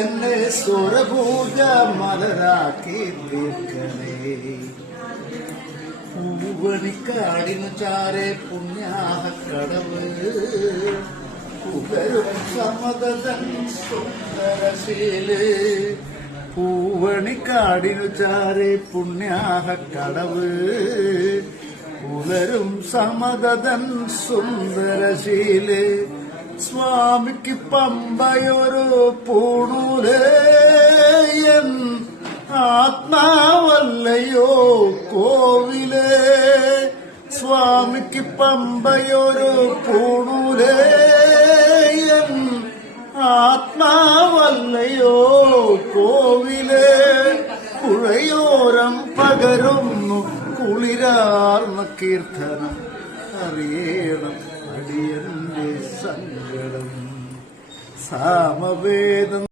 എന്നെ സ്വരപൂജ മലരാക്കി തീർക്കണേ. പൂവണിക്കാടിനു ചാരെ പുണ്യാഹക്കടവ് പുകരും സമതൻ സുന്ദരശീല്. പൂവണിക്കാടിനു ചാരെ പുണ്യാഹക്കടവ് പുലരും സമതൻ സുന്ദരശീല്. സ്വാമിക്ക് പമ്പയൊരു പൂണൂലേയൻ ആത്മാവല്ലയോ കോവിലേ. സ്വാമിക്ക് പമ്പയൊരു പൂണൂലേയൻ ആത്മാവല്ലയോ കോവിലേ. പുഴയോരം പകരുന്നു കുളിരാർന്ന കീർത്തനം അറിയണം അടിയന്റെ സങ്കടം. സാമവേദം